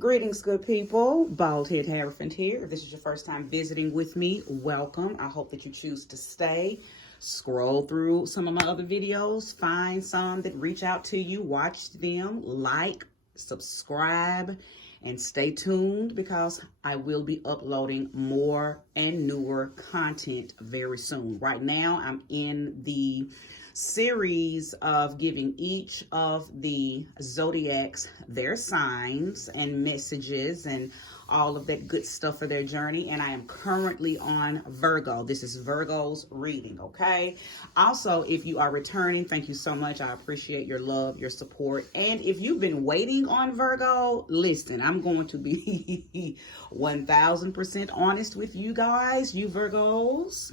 Greetings, good people. Bald Head Hierophant here. If this is your first time visiting with me, welcome. I hope that you choose to stay. Scroll through some of my other videos, find some that reach out to you, watch them, like, subscribe, and stay tuned because I will be uploading more and newer content very soon. Right now, I'm in the series of giving each of the zodiacs their signs and messages and all of that good stuff for their journey. And I am currently on Virgo. This is Virgo's reading, okay? Also, if you are returning, thank you so much. I appreciate your love, your support. And if you've been waiting on Virgo, listen, I'm going to be 1000% honest with you guys, you Virgos.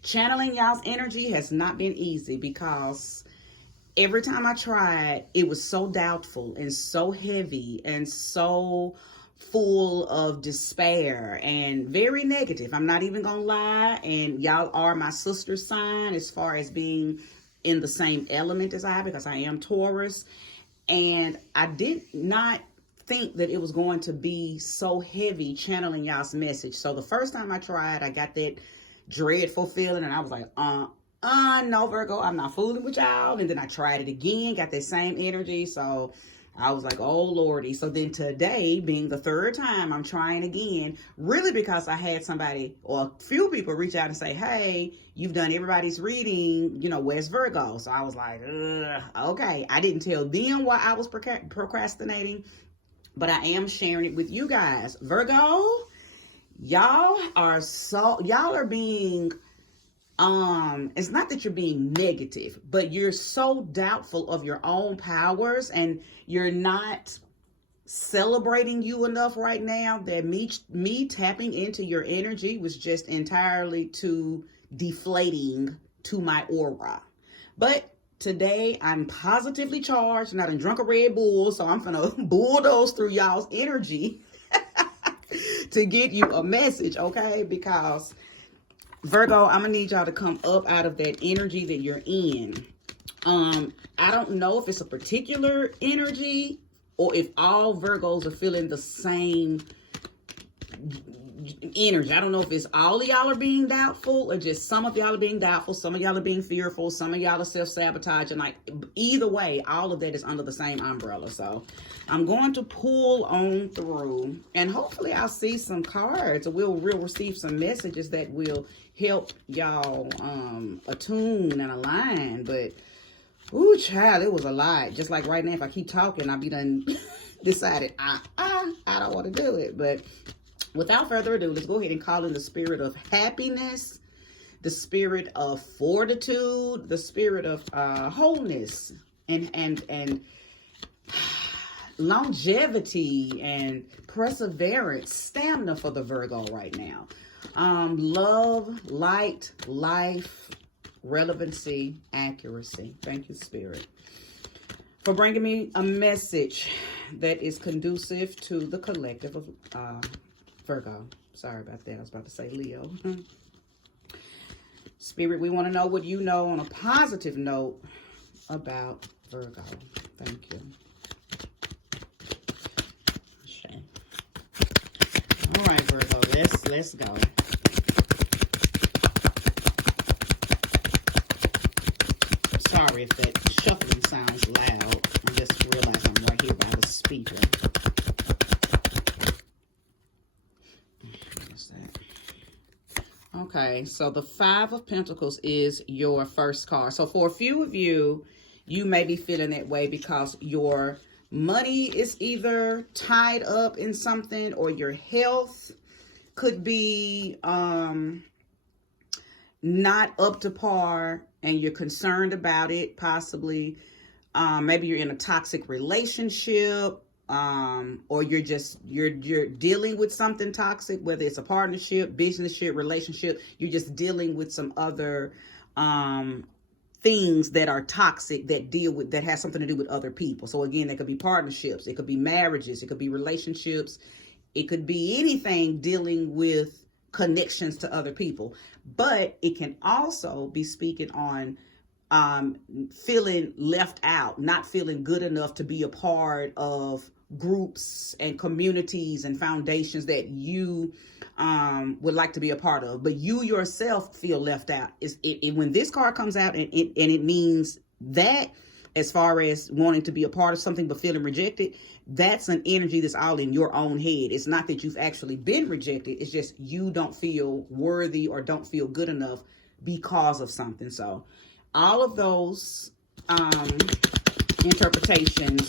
Channeling y'all's energy has not been easy because every time I tried, it was so doubtful and so heavy and so full of despair and very negative. I'm not even gonna lie. And y'all are my sister sign as far as being in the same element as I, because I am Taurus. And I did not think that it was going to be so heavy channeling y'all's message. So the first time I tried, I got that dreadful feeling and I was like, no, Virgo, I'm not fooling with y'all. And then I tried it again, got that same energy. So I was like, oh Lordy. So then today, being the third time I'm trying again, really because I had somebody or a few people reach out and say, hey, you've done everybody's reading, where's Virgo? So I was like, okay. I didn't tell them why I was procrastinating, but I am sharing it with you guys. Virgo, y'all are being, it's not that you're being negative, but you're so doubtful of your own powers and you're not celebrating you enough right now that me tapping into your energy was just entirely too deflating to my aura. But today I'm positively charged and I done drunk a Red Bull, so I'm gonna bulldoze through y'all's energy to get you a message, okay? Because Virgo, I'm gonna need y'all to come up out of that energy that you're in. I don't know if it's a particular energy or if all Virgos are feeling the same energy. I don't know if it's all of y'all are being doubtful or just some of y'all are being doubtful, some of y'all are being fearful, some of y'all are self-sabotaging. Like, either way, all of that is under the same umbrella. So I'm going to pull on through and hopefully I'll see some cards or we'll receive some messages that will help y'all attune and align. But ooh, child, it was a lot. Just like right now, if I keep talking, I'll be done decided I don't want to do it. But without further ado, let's go ahead and call in the spirit of happiness, the spirit of fortitude, the spirit of wholeness and longevity and perseverance, stamina for the Virgo right now. Love, light, life, relevancy, accuracy. Thank you, Spirit, for bringing me a message that is conducive to the collective of Virgo. Sorry about that. I was about to say Leo. Spirit, we want to know what you know on a positive note about Virgo. Thank you. Okay. All right, Virgo, let's go. Sorry if that shuffling sounds loud. I just realized I'm right here by the speaker. Okay, so the Five of Pentacles is your first card. So for a few of you, you may be feeling that way because your money is either tied up in something or your health could be not up to par and you're concerned about it, possibly. Maybe you're in a toxic relationship. Or you're dealing with something toxic, whether it's a partnership, businessship, relationship. You're just dealing with some other things that are toxic that has something to do with other people. So again, that could be partnerships, it could be marriages, it could be relationships, it could be anything dealing with connections to other people. But it can also be speaking on feeling left out, not feeling good enough to be a part of groups and communities and foundations that you would like to be a part of, but you yourself feel left out. When this card comes out, and it means that, as far as wanting to be a part of something but feeling rejected, that's an energy that's all in your own head. It's not that you've actually been rejected. It's just you don't feel worthy or don't feel good enough because of something. So all of those interpretations,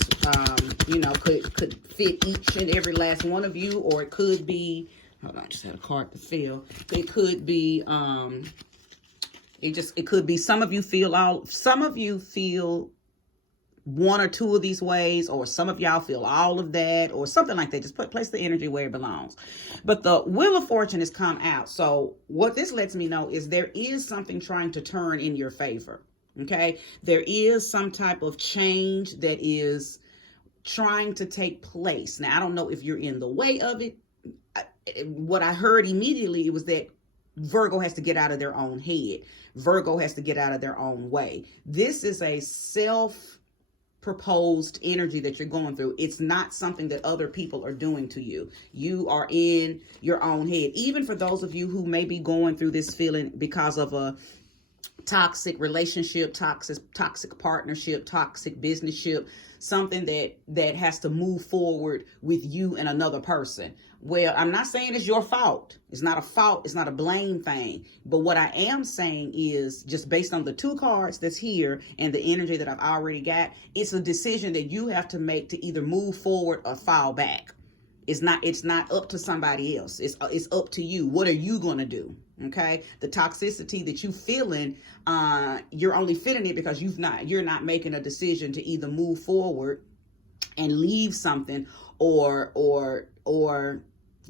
could fit each and every last one of you, or it could be, hold on, I just had a card to fill. It could be, it could be some of you feel one or two of these ways, or some of y'all feel all of that, or something like that. Just place the energy where it belongs. But the Wheel of Fortune has come out. So what this lets me know is there is something trying to turn in your favor. Okay, there is some type of change that is trying to take place. Now, I don't know if you're in the way of it. What I heard immediately was that Virgo has to get out of their own head. Virgo has to get out of their own way. This is a self-proposed energy that you're going through. It's not something that other people are doing to you. You are in your own head. Even for those of you who may be going through this feeling because of a toxic relationship, toxic partnership, toxic businessship, something that has to move forward with you and another person. Well, I'm not saying it's your fault. It's not a fault. It's not a blame thing. But what I am saying is, just based on the two cards that's here and the energy that I've already got, it's a decision that you have to make to either move forward or fall back. It's not up to somebody else. It's up to you. What are you going to do? Okay. The toxicity that you feeling, you're only feeling it because you're not making a decision to either move forward and leave something or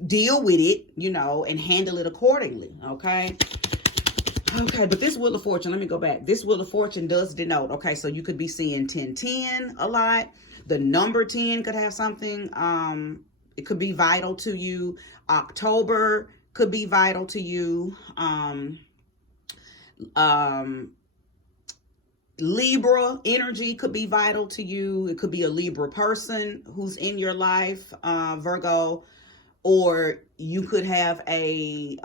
deal with it, and handle it accordingly. Okay. Okay, but this Wheel of Fortune, let me go back. This Wheel of Fortune does denote, okay, so you could be seeing 1010 a lot. The number 10 could have something, it could be vital to you. October could be vital to you. Libra energy could be vital to you. It could be a Libra person who's in your life, Virgo. Or you could have a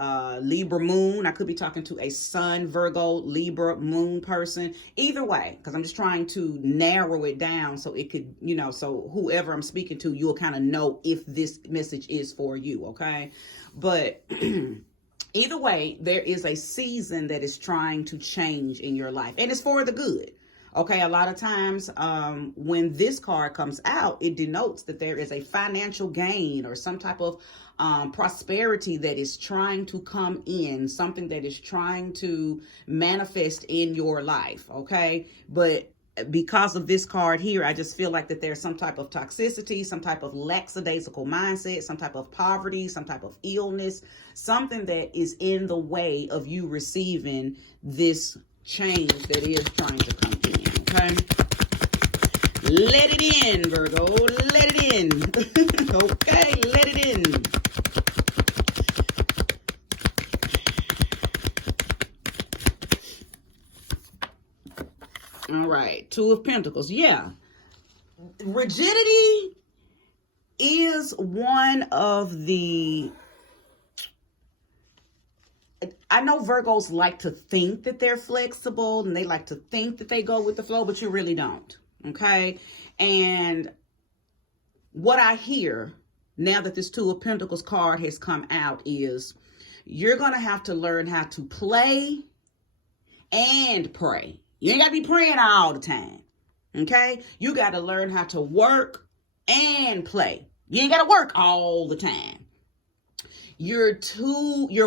Libra moon. I could be talking to a Sun, Virgo, Libra moon person. Either way, because I'm just trying to narrow it down so it could, so whoever I'm speaking to, you'll kind of know if this message is for you, okay? But either way, there is a season that is trying to change in your life, and it's for the good. Okay, a lot of times when this card comes out, it denotes that there is a financial gain or some type of prosperity that is trying to come in, something that is trying to manifest in your life, okay? But because of this card here, I just feel like that there's some type of toxicity, some type of lackadaisical mindset, some type of poverty, some type of illness, something that is in the way of you receiving this change that is trying to come in, okay? Let it in, Virgo. Let it in. Okay, let it in. All right, Two of Pentacles. Yeah. Rigidity is one of the... I know Virgos like to think that they're flexible and they like to think that they go with the flow, but you really don't. Okay. And what I hear now that this Two of Pentacles card has come out is you're going to have to learn how to play and pray. You ain't got to be praying all the time. Okay. You got to learn how to work and play. You ain't got to work all the time. You're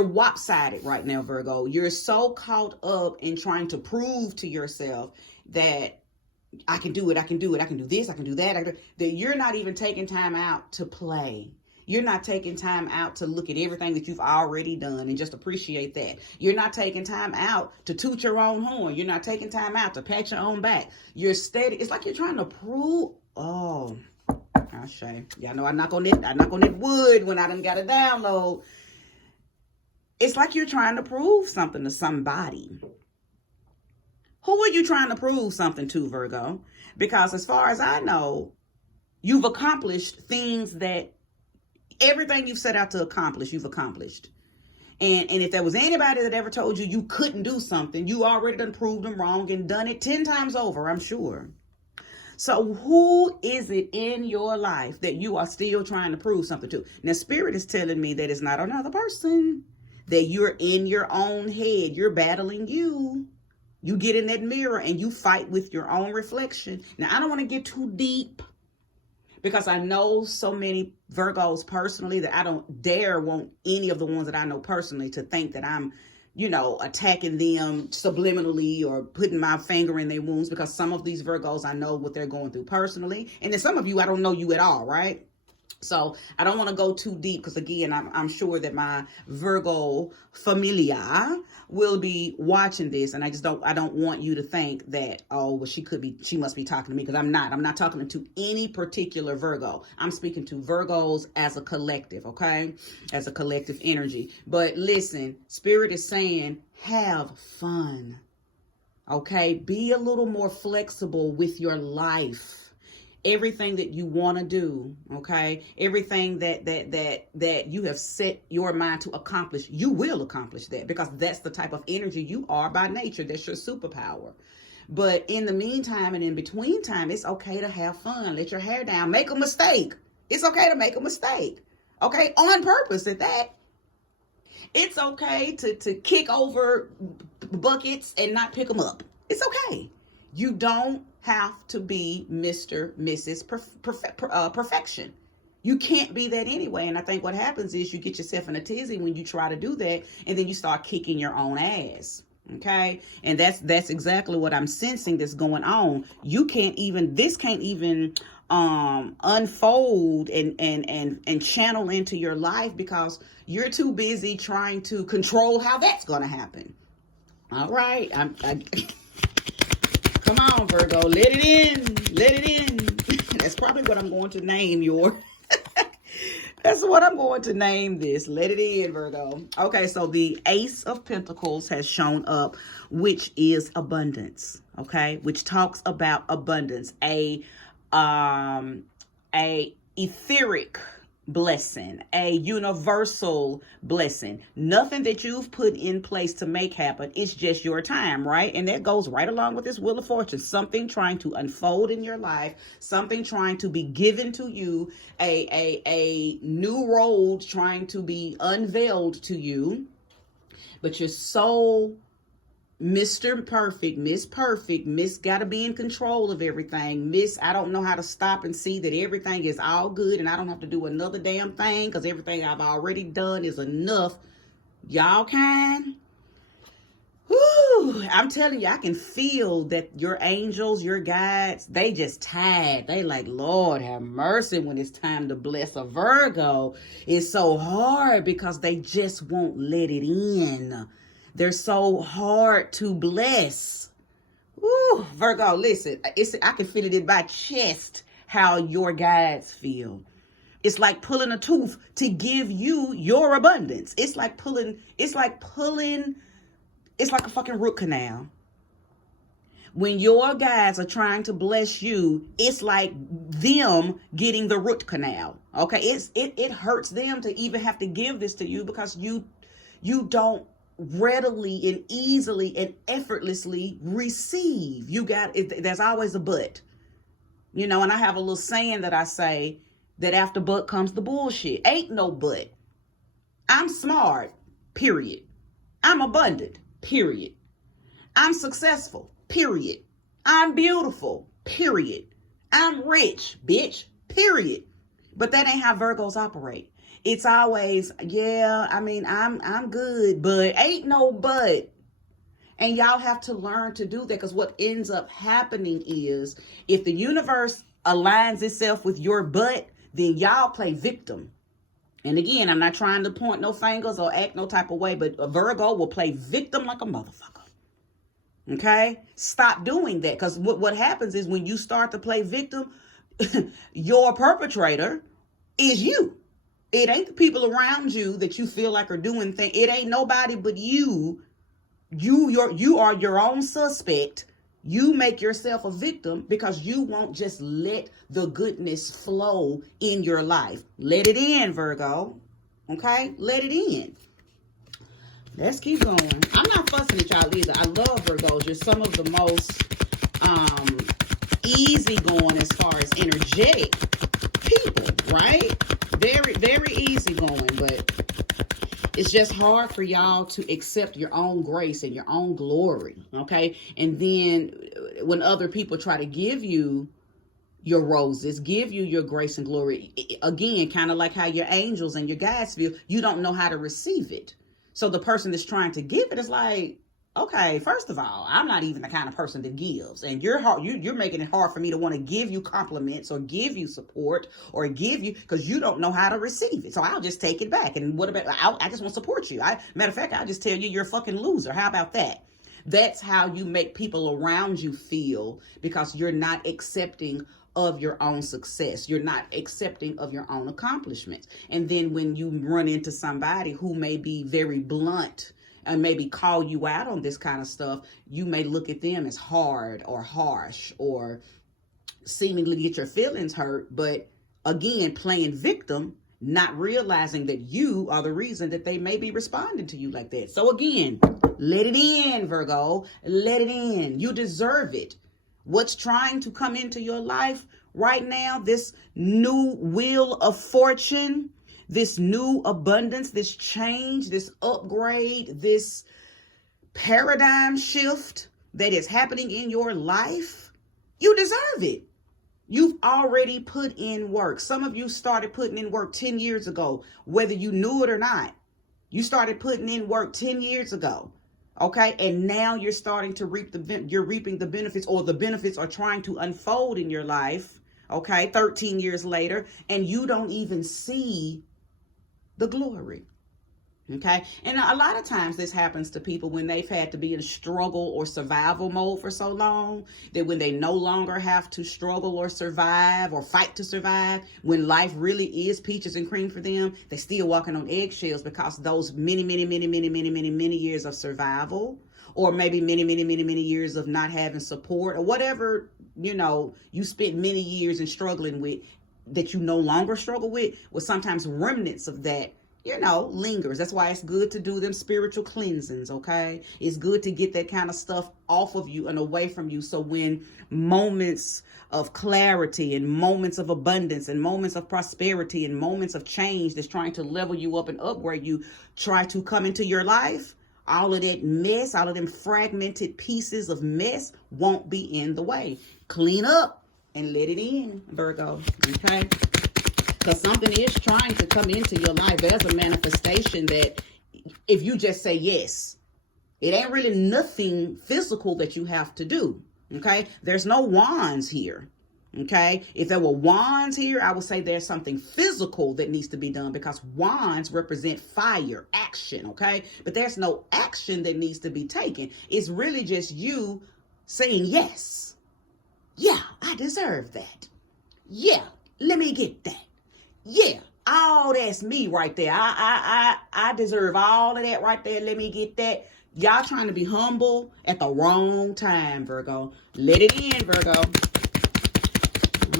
lopsided right now, Virgo. You're so caught up in trying to prove to yourself that I can do it, I can do it, I can do this, I can do that, that you're not even taking time out to play. You're not taking time out to look at everything that you've already done and just appreciate that. You're not taking time out to toot your own horn. You're not taking time out to pat your own back. You're steady. It's like you're trying to prove, I say, y'all know I knock on that wood when I done got a download. It's like you're trying to prove something to somebody. Who are you trying to prove something to, Virgo? Because as far as I know, You've accomplished things that everything you've set out to accomplish, you've accomplished. And if there was anybody that ever told you you couldn't do something, you already done proved them wrong and done it 10 times over, I'm sure. So who is it in your life that you are still trying to prove something to? Now, Spirit is telling me that it's not another person, that you're in your own head. You're battling you. You get in that mirror and you fight with your own reflection. Now, I don't want to get too deep, because I know so many Virgos personally that I don't dare want any of the ones that I know personally to think that I'm, attacking them subliminally or putting my finger in their wounds, because some of these Virgos, I know what they're going through personally. And then some of you, I don't know you at all, right? So I don't want to go too deep, because again, I'm sure that my Virgo familia will be watching this, and I don't want you to think that, oh, well, she must be talking to me, because I'm not talking to any particular Virgo. I'm speaking to Virgos as a collective, okay? As a collective energy. But listen, Spirit is saying, have fun, okay? Be a little more flexible with your life. Everything that you want to do, okay? Everything that you have set your mind to accomplish, you will accomplish that, because that's the type of energy you are by nature. That's your superpower. But in the meantime and in between time, it's okay to have fun. Let your hair down. Make a mistake. It's okay to make a mistake, okay? On purpose at that. It's okay to kick over buckets and not pick them up. It's okay. You don't have to be Mr., Mrs. Perfection. You can't be that anyway. And I think what happens is you get yourself in a tizzy when you try to do that, and then you start kicking your own ass. Okay. And that's exactly what I'm sensing that's going on. This can't even unfold and channel into your life, because you're too busy trying to control how that's going to happen. All right. Come on, Virgo, let it in. That's probably what I'm going to name that's what I'm going to name this. Let it in, Virgo. Okay, so the Ace of Pentacles has shown up, which is abundance, okay? Which talks about abundance, a etheric blessing, a universal blessing. Nothing that you've put in place to make happen. It's just your time, right? And that goes right along with this Wheel of Fortune. Something trying to unfold in your life, something trying to be given to you, a new road trying to be unveiled to you. But you're so Mr. Perfect, Miss gotta be in control of everything. Miss, I don't know how to stop and see that everything is all good and I don't have to do another damn thing, because everything I've already done is enough. Y'all kind? Whew, I'm telling you, I can feel that your angels, your guides, they just tired. They like, Lord have mercy when it's time to bless a Virgo. It's so hard because they just won't let it in. They're so hard to bless. Woo, Virgo, listen, I can feel it in my chest how your guides feel. It's like pulling a tooth to give you your abundance. It's like a fucking root canal. When your guides are trying to bless you, it's like them getting the root canal. Okay, it hurts them to even have to give this to you, because you don't readily and easily and effortlessly receive. There's always a but, and I have a little saying that I say, that after but comes the bullshit. Ain't no but. I'm smart, period. I'm abundant, period. I'm successful, period. I'm beautiful, period. I'm rich, bitch, period. But that ain't how Virgos operate. It's always, yeah, I mean, I'm good, but ain't no but. And y'all have to learn to do that, because what ends up happening is, if the universe aligns itself with your but, then y'all play victim. And again, I'm not trying to point no fingers or act no type of way, but a Virgo will play victim like a motherfucker. Okay? Stop doing that, because what happens is, when you start to play victim, your perpetrator is you. It ain't the people around you that you feel like are doing things. It ain't nobody but you. You are your own suspect. You make yourself a victim because you won't just let the goodness flow in your life. Let it in, Virgo. Okay? Let it in. Let's keep going. I'm not fussing at y'all either. I love Virgos. You're some of the most easygoing as far as energetic people, right? Very, very easygoing, but it's just hard for y'all to accept your own grace and your own glory, okay? And then when other people try to give you your roses, give you your grace and glory, again, kind of like how your angels and your guides feel, you don't know how to receive it. So the person that's trying to give it is like, okay, first of all, I'm not even the kind of person that gives, and you're making it hard for me to want to give you compliments or give you support or give you, because you don't know how to receive it. So I'll just take it back. And what about, I just want to support you. Matter of fact, I'll just tell you you're a fucking loser. How about that? That's how you make people around you feel, because you're not accepting of your own success. You're not accepting of your own accomplishments. And then when you run into somebody who may be very blunt and maybe call you out on this kind of stuff, you may look at them as hard or harsh or seemingly get your feelings hurt. But again, playing victim, not realizing that you are the reason that they may be responding to you like that. So again, let it in, Virgo. Let it in. You deserve it. What's trying to come into your life right now, this new wheel of fortune, this new abundance, this change, this upgrade, this paradigm shift that is happening in your life, you deserve it. You've already put in work. Some of you started putting in work 10 years ago, whether you knew it or not. You started putting in work 10 years ago. Okay, and now you're starting to reaping the benefits, or the benefits are trying to unfold in your life. Okay, 13 years later, and you don't even see the glory. Okay, and a lot of times this happens to people when they've had to be in struggle or survival mode for so long that when they no longer have to struggle or survive or fight to survive, when life really is peaches and cream for them, they still walking on eggshells because those many years of survival, or maybe many years of not having support, or whatever, you spent many years in struggling with that you no longer struggle with, sometimes remnants of that lingers. That's why it's good to do them spiritual cleansings, okay? It's good to get that kind of stuff off of you and away from you. So when moments of clarity and moments of abundance and moments of prosperity and moments of change that's trying to level you up and upgrade you try to come into your life, all of that mess, all of them fragmented pieces of mess won't be in the way. Clean up and let it in, Virgo, okay? Because something is trying to come into your life. There's a manifestation that if you just say yes, it ain't really nothing physical that you have to do. Okay. There's no wands here. Okay. If there were wands here, I would say there's something physical that needs to be done, because wands represent fire, action. Okay. But there's no action that needs to be taken. It's really just you saying yes. Yeah, I deserve that. Yeah, let me get that. Yeah, all that's me right there. I deserve all of that right there. Let me get that. Y'all trying to be humble at the wrong time, Virgo. Let it in, Virgo.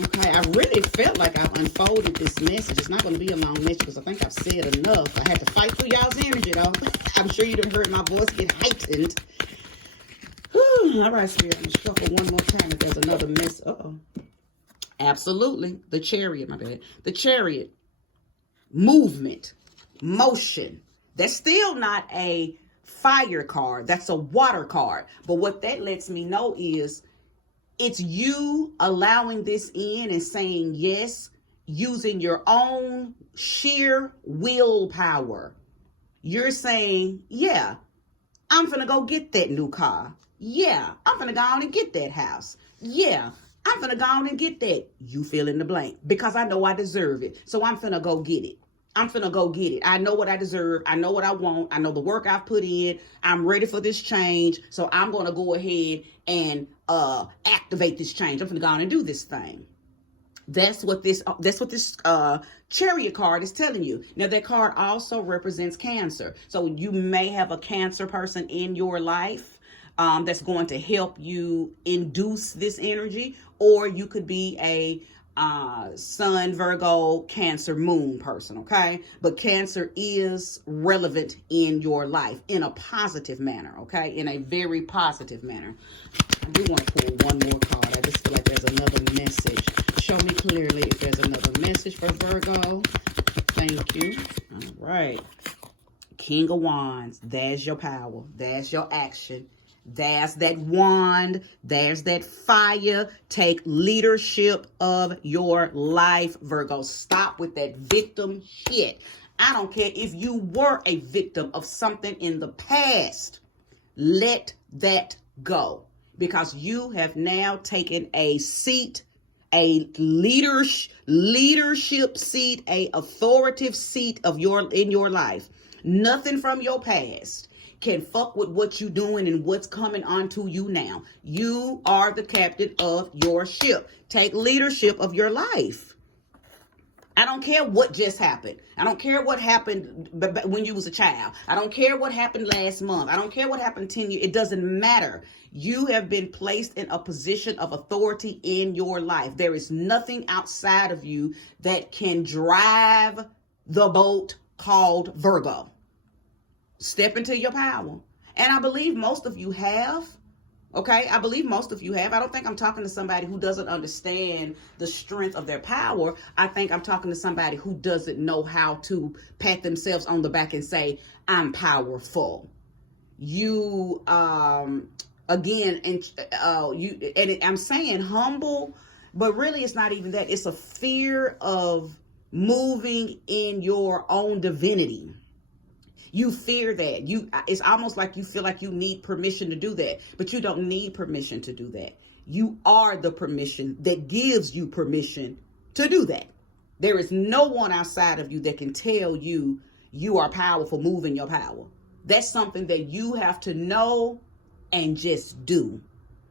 Okay, I really felt like I've unfolded this message. It's not going to be a long message because I think I've said enough. I had to fight through y'all's energy, though. I'm sure you done heard my voice get heightened. Whew. All right, Spirit, I'm going to shuffle one more time if there's another mess. Uh-oh. Absolutely. The Chariot, my bad. The Chariot. Movement. Motion. That's still not a fire card. That's a water card. But what that lets me know is it's you allowing this in and saying yes, using your own sheer willpower. You're saying, yeah, I'm finna go get that new car. Yeah, I'm finna go on and get that house. Yeah, I'm finna go on and get that. You fill in the blank, because I know I deserve it. So I'm finna go get it. I'm finna go get it. I know what I deserve. I know what I want. I know the work I've put in. I'm ready for this change. So I'm going to go ahead and activate this change. I'm finna go on and do this thing. That's what this Chariot card is telling you. Now, that card also represents Cancer. So you may have a Cancer person in your life. that's going to help you induce this energy, or you could be a Sun, Virgo, Cancer, Moon person, okay? But Cancer is relevant in your life in a positive manner, okay? In a very positive manner. I do want to pull one more card. I just feel like there's another message. Show me clearly if there's another message for Virgo. Thank you. All right. King of Wands. There's your power. There's your action. There's that wand. There's that fire. Take leadership of your life, Virgo. Stop with that victim shit. I don't care if you were a victim of something in the past. Let that go. Because you have now taken a seat, a leadership seat, a authoritative seat of in your life. Nothing from your past can fuck with what you're doing and what's coming onto you now. You are the captain of your ship. Take leadership of your life. I don't care what just happened. I don't care what happened when you was a child. I don't care what happened last month. I don't care what happened 10 years. It doesn't matter. You have been placed in a position of authority in your life. There is nothing outside of you that can drive the boat called Virgo. Step into your power. And I believe most of you have. Okay, I believe most of you have. I don't think I'm talking to somebody who doesn't understand the strength of their power. I think I'm talking to somebody who doesn't know how to pat themselves on the back and say, I'm powerful. You, again, I'm saying humble, but really it's not even that. It's a fear of moving in your own divinity. You fear that. It's almost like you feel like you need permission to do that, but you don't need permission to do that. You are the permission that gives you permission to do that. There is no one outside of you that can tell you you are powerful, move in your power. That's something that you have to know and just do.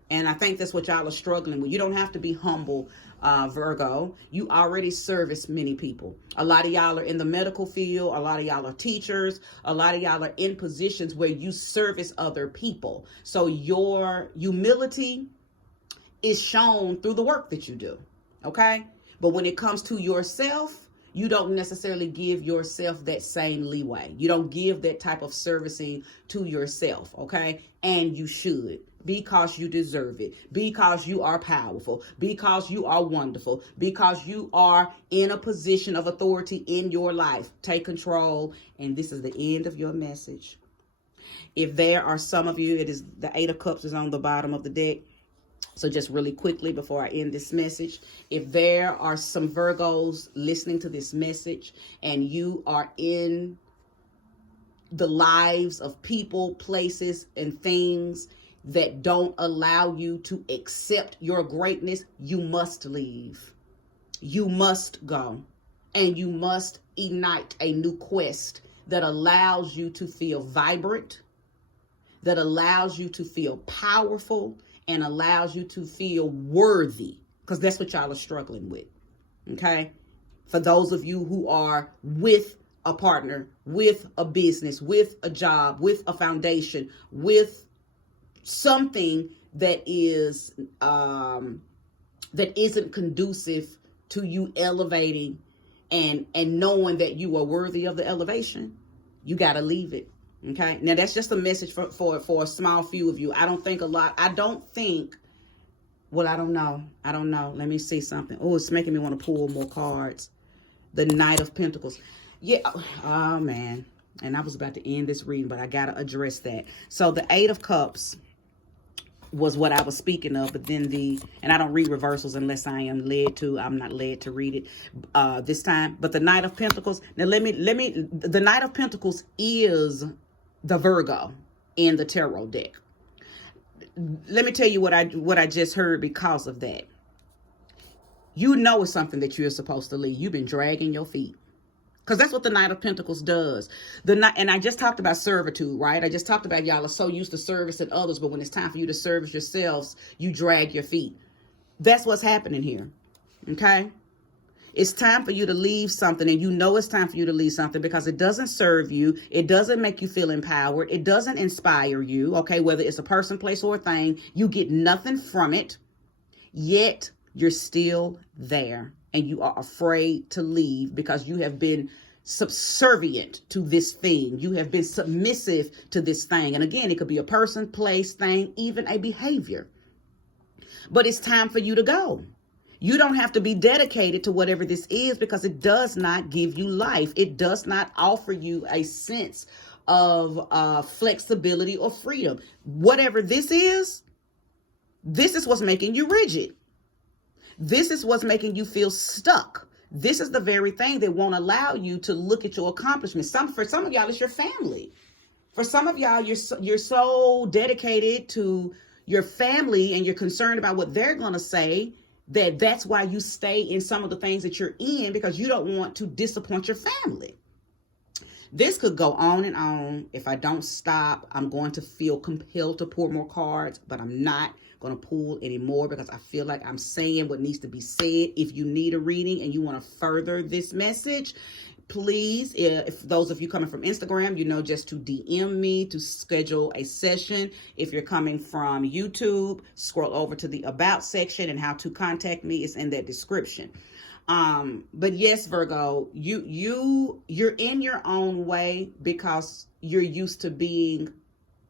And I think that's what y'all are struggling with. You don't have to be humble, Virgo. You already service many people. A lot of y'all are in the medical field. A lot of y'all are teachers. A lot of y'all are in positions where you service other people. So your humility is shown through the work that you do. Okay? But when it comes to yourself, you don't necessarily give yourself that same leeway. You don't give that type of servicing to yourself. Okay? And you should. Because you deserve it, because you are powerful, because you are wonderful, because you are in a position of authority in your life. Take control. And this is the end of your message. If there are some of you, it is the 8 of Cups is on the bottom of the deck. So just really quickly before I end this message, if there are some Virgos listening to this message and you are in the lives of people, places, and things that don't allow you to accept your greatness, you must leave. You must go. And you must ignite a new quest that allows you to feel vibrant, that allows you to feel powerful, and allows you to feel worthy. Because that's what y'all are struggling with. Okay? For those of you who are with a partner, with a business, with a job, with a foundation, with something that is that isn't conducive to you elevating and knowing that you are worthy of the elevation, you got to leave it. Okay. Now that's just a message for a small few of you. I don't think. Well, I don't know. Let me see something. Oh, it's making me want to pull more cards. The Knight of Pentacles. Yeah. Oh man. And I was about to end this reading, but I got to address that. So the 8 of Cups was what I was speaking of, but then and I don't read reversals unless I am led to. I'm not led to read it this time. But the Knight of Pentacles. Now the Knight of Pentacles is the Virgo in the tarot deck. Let me tell you what I just heard because of that. You know it's something that you're supposed to leave. You've been dragging your feet. Because that's what the Knight of Pentacles does. And I just talked about servitude, right? I just talked about y'all are so used to servicing others, but when it's time for you to service yourselves, you drag your feet. That's what's happening here. Okay? It's time for you to leave something, and you know it's time for you to leave something because it doesn't serve you. It doesn't make you feel empowered. It doesn't inspire you, okay? Whether it's a person, place, or a thing, you get nothing from it, yet you're still there, and you are afraid to leave because you have been subservient to this thing. You have been submissive to this thing. And again, it could be a person, place, thing, even a behavior. But it's time for you to go. You don't have to be dedicated to whatever this is because it does not give you life. It does not offer you a sense of flexibility or freedom. Whatever this is what's making you rigid. This is what's making you feel stuck. This is the very thing that won't allow you to look at your accomplishments. For some of y'all, it's your family. For some of y'all, you're so dedicated to your family and you're concerned about what they're going to say that's why you stay in some of the things that you're in, because you don't want to disappoint your family. This could go on and on. If I don't stop, I'm going to feel compelled to pour more cards, but I'm not going to pull anymore because I feel like I'm saying what needs to be said. If you need a reading and you want to further this message, please, if those of you coming from Instagram, you know, just to DM me to schedule a session. If you're coming from YouTube, scroll over to the About section, and how to contact me is in that description. But yes, Virgo, you're in your own way because you're used to being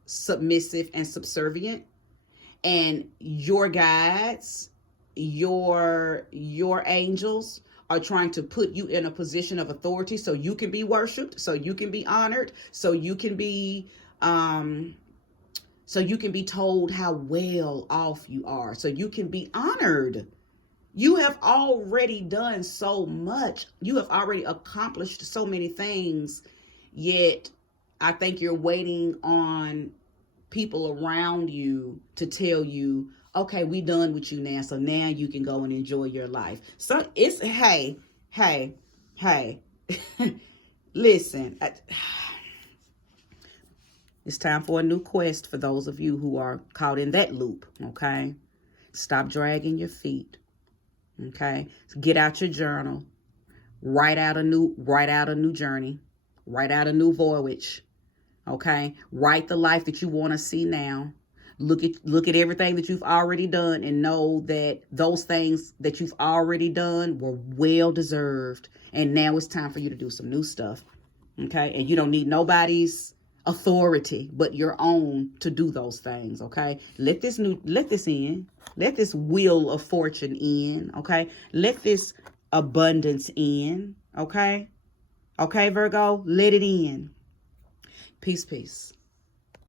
submissive and subservient, and your guides, your angels are trying to put you in a position of authority so you can be worshiped, so you can be honored, so you can be told how well off you are, so you can be honored. You have already done so much. You have already accomplished so many things, yet I think you're waiting on people around you to tell you, okay, we done with you now, so now you can go and enjoy your life. So it's, hey, listen, it's time for a new quest for those of you who are caught in that loop, okay? Stop dragging your feet, okay? Get out your journal, write out a new journey, write out a new voyage, okay? Write the life that you want to see now. Look at everything that you've already done and know that those things that you've already done were well deserved. And now it's time for you to do some new stuff. Okay? And you don't need nobody's authority but your own to do those things. Okay? Let this in. Let this wheel of fortune in. Okay? Let this abundance in. Okay? Okay, Virgo? Let it in. Peace, peace.